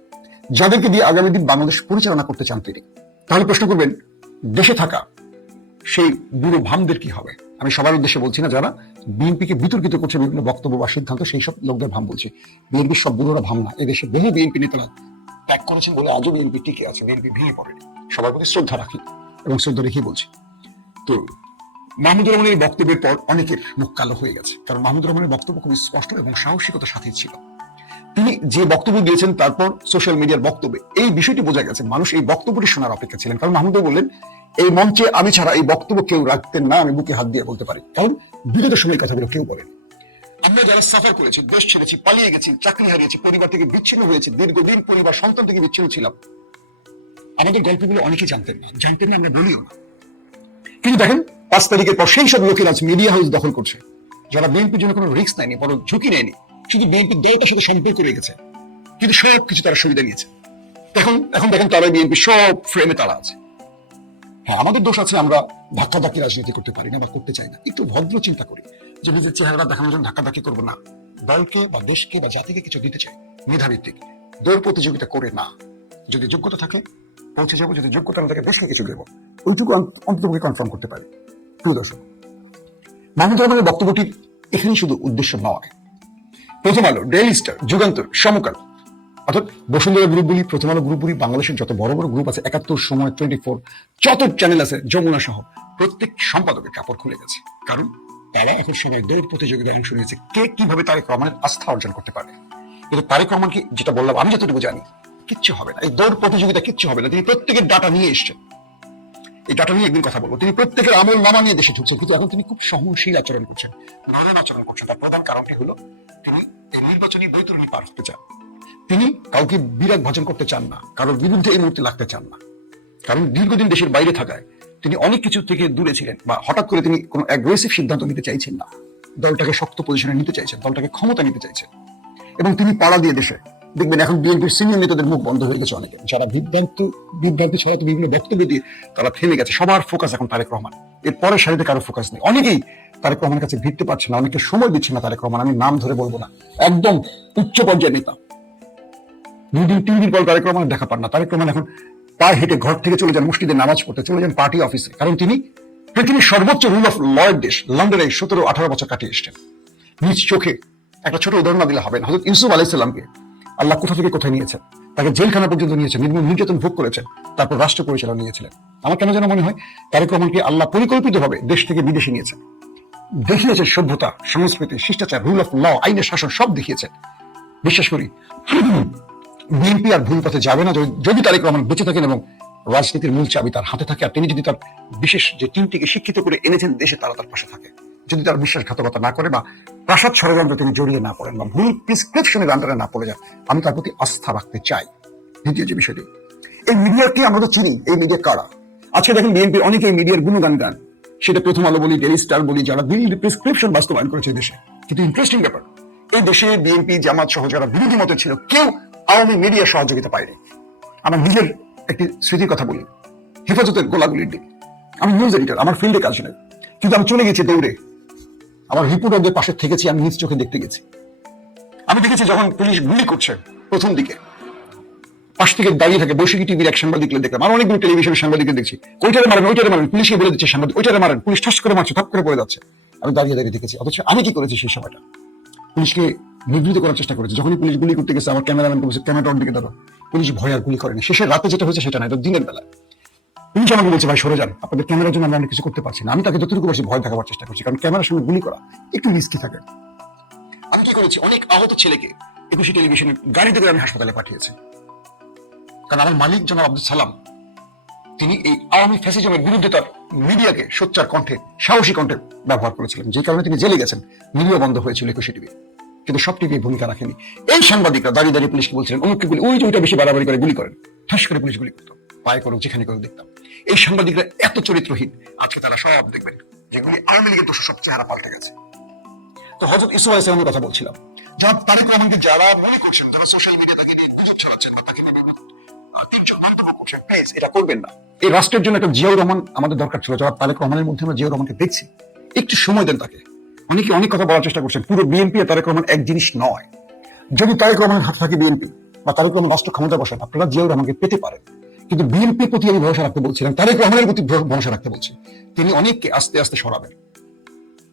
যাদেরকে দিয়ে আগামী দিন বাংলাদেশ পরিচালনা করতে চান তিনি। তাহলে প্রশ্ন করবেন দেশে থাকা সেই বুড়ো ভামদের কি হবে? আমি সবার উদ্দেশ্যে বলছি না, যারা বিএনপিকে বিতর্কিত করছে বিভিন্ন বক্তব্য বা সিদ্ধান্ত, সেই সব লোকদের ভাম বলছি। বিএনপির সব বুড়োরা ভাম না। এদেশে বহু বিএনপি নেতারা ত্যাগ করেছেন বলে আজও বিএনপি টিকে আছে, বিএনপি ভেঙে পড়েনি। সবার প্রতি শ্রদ্ধা রাখি এবং শ্রদ্ধা রেখেই বলছি। তো মাহমুদুর রহমানের এই বক্তব্যের পর অনেকের মুখ কালো হয়ে গেছে, কারণ মাহমুদুর রহমানের বক্তব্য খুবই স্পষ্ট এবং সাহসিকতার সাথে ছিল। তিনি যে বক্তব্য দিয়েছেন তারপর সোশ্যাল মিডিয়ার বক্তব্যে এই বিষয়টি বোঝা গেছে মানুষ এই বক্তব্যটি শোনার অপেক্ষা ছিলেন। কারণ মাহমুদুর বললেন এই মঞ্চে আমি ছাড়া এই বক্তব্য কেউ রাখতেন না, আমি বুকে হাত দিয়ে বলতে পারি, কারণ বিগত সময়ের কথাগুলো কেউ বলেন। আমরা যারা সাফার করেছি, দেশ ছেড়েছি, পালিয়ে গেছি, চাকরি হারিয়েছি, পরিবার থেকে বিচ্ছিন্ন হয়েছি, দীর্ঘদিন পরিবার সন্তান থেকে বিচ্ছিন্ন ছিলাম, আমাদের গল্পগুলো অনেকেই জানতেন না, আমরা বলিও না। কিন্তু দেখেন ৫ তারিখের পর সেই সব লোকের আজ মিডিয়া হাউস দখল করছে, যারা বিএনপির জন্য কোনো রিস্ক নেয়নি, বড় ঝুঁকি নেয়নি, শুধু বিএনপির দলটার সাথে সম্পর্ক রয়ে গেছে, কিন্তু সব কিছু তারা সুবিধা নিয়েছে। এখন দেখেন তারা বিএনপি সব ফ্রেমে তারা আছে। হ্যাঁ, আমাদের দোষ আছে, আমরা ধাক্কাধাক্কি রাজনীতি করতে পারি না বা করতে চাই না। একটু ভদ্র চিন্তা করি যে নিজের চেহারা দেখানোর জন্য ধাক্কাধাক্কি করবো না। দলকে বা দেশকে বা জাতিকে কিছু দিতে চাই, মেধাভিত্তিক দৌড় প্রতিযোগিতা করে না। যদি যোগ্যতা থাকে পৌঁছে যাবো, যদি যোগ্যতা না থাকে দেশকে কিছু দেবো, ওইটুকু অন্ততপক্ষে কনফার্ম করতে পারি। প্রিয় দর্শক, মাহমুদুর রহমানের বক্তব্যটি এখানে শুধু উদ্দেশ্য নয়। প্রথম আলো, ডেইলি স্টার, যুগান্তর, সমকাল, অর্থাৎ বসুন্ধরা গ্রুপগুলি, প্রথম আলো গ্রুপগুলি, বাংলাদেশের যত বড় বড় গ্রুপ আছে, ৭১, সময়, 24, যত চ্যানেল আছে, যমুনা সহ প্রত্যেক সম্পাদকের কাপড় খুলে গেছে। কারণ তারা এখন সবাই দৌড় প্রতিযোগিতায় অংশ নিয়েছে কে কিভাবে তারেক রহমানের আস্থা অর্জন করতে পারে। কিন্তু তারেক রহমানকে যেটা বললাম, আমি যতটুকু জানি, কিচ্ছু হবে না, এই দৌড় প্রতিযোগিতা কিচ্ছু হবে না। তিনি প্রত্যেকের ডাটা নিয়ে এসছেন, এই ডাটা নিয়ে একদিন কথা বলবো। তিনি প্রত্যেকের আমল নামা নিয়ে দেশে ঢুকছেন, কিন্তু এখন তিনি খুব সহনশীল আচরণ করছেন, নরম আচরণ করছেন। তার প্রধান কারণটি হলো তিনি এই নির্বাচনী বৈতরণী পার হতে চান। তিনি কাউকে বিরাগ ভাজন করতে চান না, কারোর বিরুদ্ধে এই মুহূর্তে লাগতে চান না। কারণ দীর্ঘদিন দেশের বাইরে থাকায় তিনি অনেক কিছু থেকে দূরে ছিলেন, বা হঠাৎ করে তিনি কোনো অ্যাগ্রেসিভ সিদ্ধান্ত নিতে চাইছেন না। দলটাকে শক্ত পজিশনে নিতে চাইছেন, দলটাকে ক্ষমতা নিতে চাইছেন। এবং তিনি পাড়া দিয়ে দেশে দেখবেন এখন বিএনপির সিনিয়র নেতাদের মুখ বন্ধ হয়ে গেছে অনেকে, যারা বিভ্রান্তি ছড়াতে বিভিন্ন বক্তব্য দিয়ে তারা থেমে গেছে। সবার ফোকাস এখন তারেক রহমান, এর পরের সারিতে কারো ফোকাস নেই। অনেকেই তারেক রহমানের কাছে ভিড়তে পারছে না, অনেকে সময় দিচ্ছে না তারেক রহমান। আমি নাম ধরে বলবো না, একদম উচ্চ পর্যায়ের নেতা 2-3 দিন পর তারেক রহমানের দেখা পান না। তারেক রহমান এখন পায়ে হেঁটে ঘর থেকে চলে যান মসজিদে নামাজ পড়তে, চলে যান পার্টি অফিসে, কারণ তিনি পৃথিবীর সর্বোচ্চ রুল অফ লয়ের দেশ লন্ডনে 17-18 বছর কাটিয়ে এসছেন। নিজ চোখে একটা ছোট উদাহরণ না দিলে হবে না। হযরত ইউসুফ আলাইহিস সালামকে আল্লাহ কোথা থেকে কোথায় নিয়েছেন, তাকে জেলখানা পর্যন্ত নিয়েছেন, নির্যাতন ভোগ করেছেন, তারপর রাষ্ট্র পরিচালনা নিয়েছিলেন। আমার কেন যেন মনে হয় তারেক রহমানকে আল্লাহ পরিকল্পিতভাবে দেশ থেকে বিদেশে নিয়েছেন, দেখিয়েছেন সভ্যতা, সংস্কৃতি, শিষ্টাচার, রুল অফ ল, আইনের শাসন সব দেখিয়েছেন। বিশ্বাস করি বিএনপি আর ভুল পথে যাবে না যদি তারেক রহমান বেঁচে থাকেন এবং রাজনীতির মূল চাবি তার হাতে থাকে, আর তিনি যদি তার বিশেষ যে টিমটিকে শিক্ষিত করে এনেছেন দেশে, তারা তার পাশে থাকে। যদি তার বিশ্বাসঘাতকতা না করে বা প্রাসাদ ষড়যন্ত্রে তিনি জড়িয়ে না পড়েন বা ভুল প্রিসক্রিপশনের আন্ডারে না পড়ে যান, আমি তার প্রতি আস্থা রাখতে চাই। দ্বিতীয় যে বিষয়টি, এই মিডিয়াকে আমরা তো চিনি, এই মিডিয়া কারা। আজকে দেখেন বিএনপির অনেকে মিডিয়ার গুণগান গান, সেটা প্রথম আলো বলি, ডেইলি স্টার বলি, যারা দিল্লি প্রিসক্রিপশন বাস্তবায়ন করেছে দেশে। কিন্তু ইন্টারেস্টিং ব্যাপার, এই দেশে বিএনপি, জামাত সহ যারা বিরোধী মতের ছিল, কেউ আওয়ামী মিডিয়া সহযোগিতা পায়নি। আমার নিজের একটি স্মৃতির কথা বলি, হেফাজতের গোলাগুলির দিন। আমি নিউজ এডিটর, আমার ফিল্ডে কাজ নেই, কিন্তু আমি চলে গেছি দৌড়ে, আমার রিপোর্টারদের পাশে থেকেছি, আমি নিজ চোখে দেখতে গেছি। আমি দেখেছি যখন পুলিশ গুলি করছে প্রথম দিকে, পাশ থেকে দাঁড়িয়ে থাকে বৈশাখী টিভির এক সাংবাদিককে দেখলাম, আর অনেকগুলো টেলিভিশনের সাংবাদিককে দেখছি, ওইটারে মারেন, পুলিশকে বলে দিচ্ছে সাংবাদিক, ওইটারে মারেন, পুলিশ ঠাস করে মারছে, থাপ করে পড়ে যাচ্ছে। আমি দাঁড়িয়ে দাঁড়িয়ে দেখেছি। অথচ আমি কি করেছি সেই সময়টা? পুলিশকে নিবৃত করার চেষ্টা করেছে। যখনই পুলিশ গুলি করতে গেছে, আমার ক্যামেরাম্যানকে বলছে ক্যামেরার দিকে ধরো, পুলিশ ভয় আর গুলি করেনি। শেষের রাতে যেটা হয়েছে সেটা না, এটা দিনের বেলা। পুলিশ আমাকে বলছে ভাই সরে যান, আপনাদের ক্যামেরার জন্য আমরা কিছু করতে পারছি না। আমি তাকে যতটুকু পারছি ভয় দেখাবার চেষ্টা করছি, কারণ ক্যামেরার সঙ্গে গুলি করা একটু রিস্কি থাকে। আমি কি করেছি, অনেক আহত ছেলেকে 21 টেলিভিশনে গাড়িতে করে আমি হাসপাতালে পাঠিয়েছি, কারণ আমার মালিক জনাব আব্দুল সালাম তিনি এই আওয়ামী ফ্যাসিজমের বিরুদ্ধে তার মিডিয়াকে সোচ্চার কণ্ঠে, সাহসী কণ্ঠে ব্যবহার করেছিলেন, যে কারণে তিনি জেলে গেছেন। মিডিয়া বন্ধ হয়েছিল 21 টিভি, কিন্তু সব টিভি ভূমিকা রাখেনি। এই সাংবাদিকরা দাঁড়িয়ে দাঁড়িয়ে পুলিশকে বলছিলেন অমুককে গুলি, ওই যে ওইটা বেশি বাড়াবাড়ি করে গুলি করেন, ঠাস করে পুলিশ গুলি করতো, পায়ে করুক যেখানে করুক দেখতাম। এই সাংবাদিকরা এত চরিত্রহীন, আজকে তারা সব দেখবেন যেগুলি আওয়ামী লীগের দোষ, সব চেহারা পাল্টে গেছে। তো হযরত ইউসুফ আলাইহিস সালামের কথা বলছিলাম, যারা তারেক রহমানকে যারা মনে করছেন, যারা সোশ্যাল মিডিয়া তাকে নিয়ে গুজব ছড়াচ্ছেন বা তাকে নিয়ে মন্তব্য করছেন, প্লিজ এটা করবেন না। এই রাষ্ট্রের জন্য একটা জিয়াউর রহমান আমাদের দরকার ছিল। যারা তারেক রহমানের মধ্যে আমরা জিয়াউর রহমানকে দেখছি, একটু সময় দেন তাকে। অনেকে অনেক কথা বলার চেষ্টা করছেন, পুরো বিএনপি আর তারেক রহমান এক জিনিস নয়। যদি তারেক রহমানের হাত থাকে বিএনপি বা তারেক রহমান রাষ্ট্র ক্ষমতা বসেন, আপনারা জিয়াউর রহমানকে পেতে পারেন। কিন্তু বিএনপির প্রতি আমি ভরসা রাখতে বলছিলাম, তারেক রহমানের প্রতি ভরসা রাখতে বলছি। তিনি অনেককে আস্তে আস্তে সরাবেন।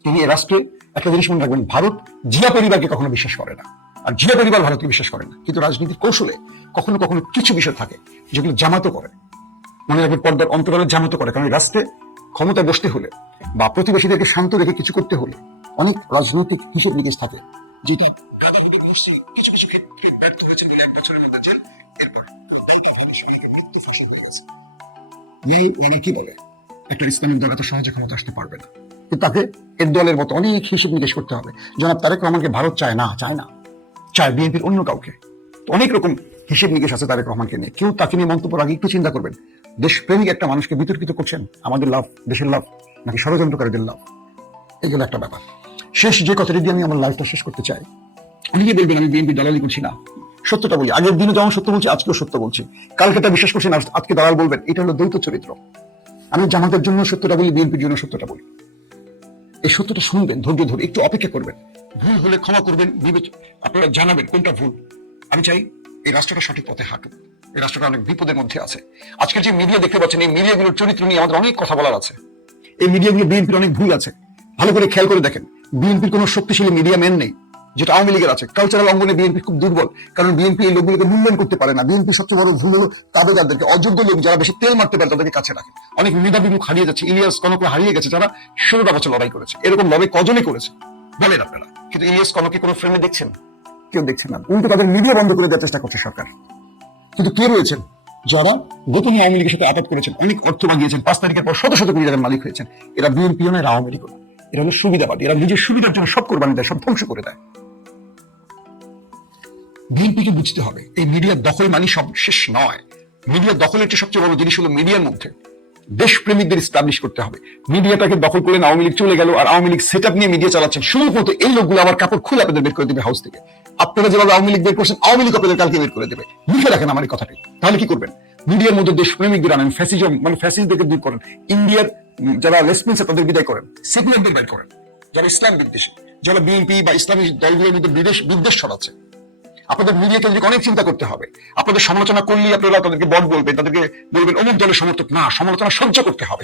তিনি এই রাষ্ট্রে একটা জিনিস মনে রাখবেন, ভারত জিয়া পরিবারকে কখনো বিশ্বাস করে না, আর জিয়া পরিবার ভারতকে বিশ্বাস করে না। কিন্তু রাজনীতির কৌশলে কখনো কখনো কিছু বিষয় থাকে যেগুলো জামাতও করে। মনে রাখবেন, পর্দার অন্তরালে জামাতও করে, কারণ রাষ্ট্রে ক্ষমতায় বসতে হলে বা প্রতিবেশীদেরকে শান্ত রেখে কিছু করতে হলে অনেক রাজনৈতিক হিসেব নিকেশ থাকে, যেটা কিছু কিছু ক্ষেত্রে ব্যর্থ হয়েছে। 1 বছরের মধ্যে জেল, এরপর মৃত্যু ফাঁসি হয়ে গেছে। কি বলে একটা ইসলামিক দল এত সহজে ক্ষমতা আসতে পারবে না, কিন্তু তাকে এর দলের মতো অনেক হিসেব নিকেশ করতে হবে। জনাব তারেক রহমানকে ভারত চায় না, চায় বিএনপির অন্য কাউকে। অনেক রকম হিসেব নিকেশ আছে তারেক রহমানকে নিয়ে। কেউ তাকে নিয়ে মন্তব্য আগে একটু চিন্তা করবেন, দেশপ্রেমিক একটা মানুষকে বিতর্কিত করছেন, আমাদের লাভ, দেশের লাভ নাকি ষড়যন্ত্রকারীদের লাভ, এগুলো একটা ব্যাপার। শেষ যে কথাটি দিয়ে আমি আমার লাইফটা শেষ করতে চাই, অনেকে বলবেন আমি বিএনপি দালালি করছি না, সত্যটা বলি। আগের দিনে যেমন সত্য বলছি, আজকেও সত্য বলছি। কালকে তা বিশ্বাস করছেন, আজকে দালাল বলবেন, এটা হলো দ্বৈত চরিত্র। আমি জামাতের জন্য সত্যটা বলি, বিএনপির জন্য সত্যটা বলি। এই সত্যটা শুনবেন, ধৈর্য ধরে একটু অপেক্ষা করবেন, ভুল হলে ক্ষমা করবেন, আপনারা জানাবেন কোনটা ভুল। আমি চাই এই রাষ্ট্রটা সঠিক পথে হাঁটুক। এই রাষ্ট্রটা অনেক বিপদের মধ্যে আছে। আজকের যে মিডিয়া দেখতে পাচ্ছেন, এই মিডিয়াগুলোর চরিত্র নিয়ে আমাদের অনেক কথা বলার আছে। এই মিডিয়াগুলো বিএনপির অনেক ভুল আছে, ভালো করে খেয়াল করে দেখেন। বিএনপির কোনো শক্তিশালী মিডিয়া ম্যান নেই, যেটা আওয়ামী লীগের আছে। কালচারাল অঙ্গনে বিএনপি খুব দুর্বল, কারণ বিএনপি এই লোকগুলোকে মূল্যায়ন করতে পারে না। বিএনপি সবচেয়ে বড় ভুল হলো তাদেরকে, অযোগ্য লোক যারা বেশি তেল মারতে পারে তাদেরকে কাছে রাখে। অনেক মেধাবী মুখ হারিয়ে যাচ্ছে, ইলিয়াস কনককে হারিয়ে গেছে, যারা 16টা বছর লড়াই করেছে। এরকম লড়াই কজনে করেছে বলেন আপনারা? কিন্তু ইলিয়াস কনককে কোনো ফ্রেমে দেখছেন? কেউ দেখছেন না। উল্টো তাদের মিডিয়া বন্ধ করে দেওয়ার চেষ্টা করছে সরকার। কিন্তু কে রয়েছেন যারা গোপনে আওয়ামী লীগের সাথে আঘাত করেছেন, অনেক অর্থ বাগিয়েছেন, 5 তারিখের পর শত শত কোটি টাকার মালিক হয়েছেন। এরা বিএনপি না, এরা আওয়ামী লীগ না। এরা হলো সুবিধাবাদী। এরা নিজের সুবিধার জন্য সব কোরবানি দেয়, সব ধ্বংস করে দেয়। বিএনপিকে বুঝতে হবে, এই মিডিয়ার দখল মানে সব শেষ নয়। মিডিয়ার দখলের চেয়ে সবচেয়ে বড় জিনিস হলো মিডিয়ার মধ্যে দেশপ্রেমিকদের এস্টাবলিশ করতে হবে। মিডিয়াটাকে দখল করলেন, আওয়ামী লীগ চলে গেল, আর আওয়ামী লীগ সেট আপ নিয়ে মিডিয়া চালাচ্ছেন। শুধুমাত্র এই লোকগুলো আবার কাপড় খুলে আপনাদের বের করে দেবে হাউস থেকে। আপনারা যেভাবে আওয়ামী লীগ বের করছেন, আওয়ামী লীগ আপনাদের কালকে বের করে দেবে। লিখে রাখেন আমার এই কথাটি। তাহলে কি করবেন? মিডিয়ার মধ্যে দেশপ্রেমিকদের আনেন, ফ্যাসিজম মানে ফ্যাসিস্টদেরকে দূর করেন, ইন্ডিয়ার যারা লেসপিনস তাদের বিদায় করেন, সেকুলারদের বের করেন, যারা ইসলাম বিদ্বেষী, যারা বিএনপি বা ইসলামী দলগুলোর মধ্যে বিদ্বেষ ছড়াচ্ছে। আপনাদের মিডিয়া কেন্দ্রিক অনেক চিন্তা করতে হবে। আপনাদের সমালোচনা করলেই আপনারা তাদেরকে বট বলবেন, তাদেরকে বলবেন অমুক দলের সমর্থক না। সমালোচনা সহ্য করতে হবে।